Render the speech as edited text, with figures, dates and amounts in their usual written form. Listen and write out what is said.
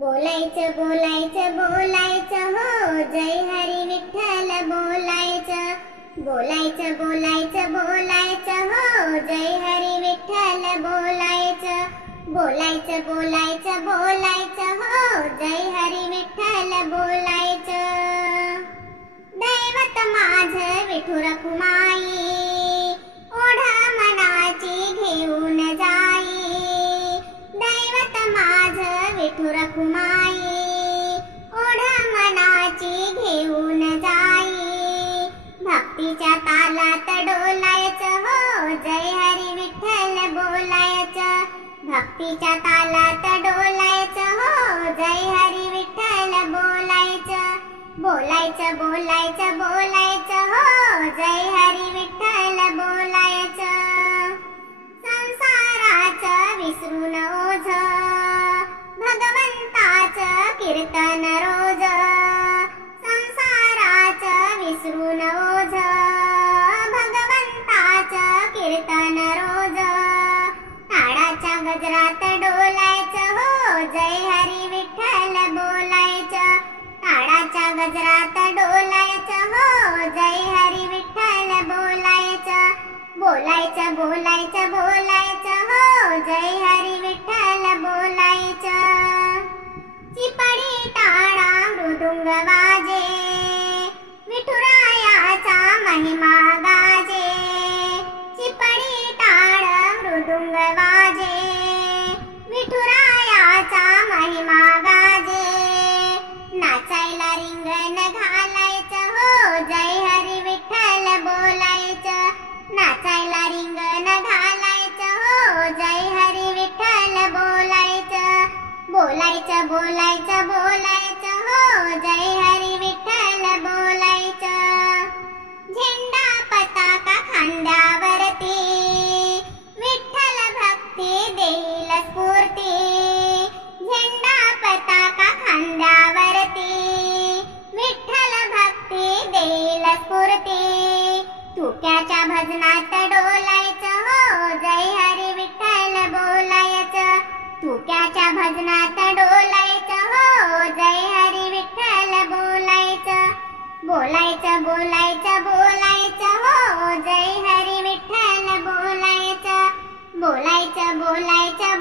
बोलायचं बोलायचं बोलायचं हो जय हरी विठ्ठल बोलायचं बोलायचं बोलायचं बोलायचं हो जय हरी विठ्ठल बोलायचं बोलायचं बोलायचं बोलायचं हो जय हरी विठ्ठल बोलायचं दैवत माझं विठू रखुमाई ओढा मनाची घेऊन जाई दैवत माझं विठू रखुमाई ओढा मनाची घेऊन जाई भक्तीच्या तालात डोलायचं हो जय हरी विठ्ठल बोलायचं भक्तीच्या तालात डोलायचं हो जय हरी विठ्ठल बोलायचं बोलायचं बोलायचं बोलायचं हो जय हरी विठ्ठल बोलायचं संसाराचं विसरून ओझ भगवंताचं कीर्तन रोज संसाराचं विसरून ओझ भगवंताचं कीर्तन रोज ताडाच्या गजरात डोलायचं हो जय हरी विठ्ठल बोलायचं ताडाच्या गजरात डोलायचं हो जय हरी विठ्ठल बोलायचं बोलायचं बोलायचं बोलायचं हो जय हरी विठ्ठल बोलायचं चिपडी टाळा मृदुंग वाजे विठुरायाचा महिमा गाजे चिपडी टाळ मृदुंग वाजे विठुरायाचा महिमा गाजे नाचायला रिंगण घालायचं हो जय हरी विठ्ठल बोलायचं नाचायला रिंगण घालायचं हो जय हरी विठ्ठल बोलायचं बोलायचं बोलायचं बोलायचं हो जय हरी विठ्ठल बोलायचं झेंडा पताका खांद्यावरती विठ्ठल भक्ती देईल स्फूर्ती झेंडा पताका खांद्यावरती विठ्ठल भक्ती देईल स्फूर्ती तुक्याच्या भजनात डोलायचं हो जय हरी विठ्ठल बोलायचं तुक्याच्या भजनात डोलायचं हो जय हरी विठ्ठल बोलायचं बोलायचं बोलायचं बोलायचं हो जय हरी विठ्ठल बोलायचं बोलायचं बोलायचं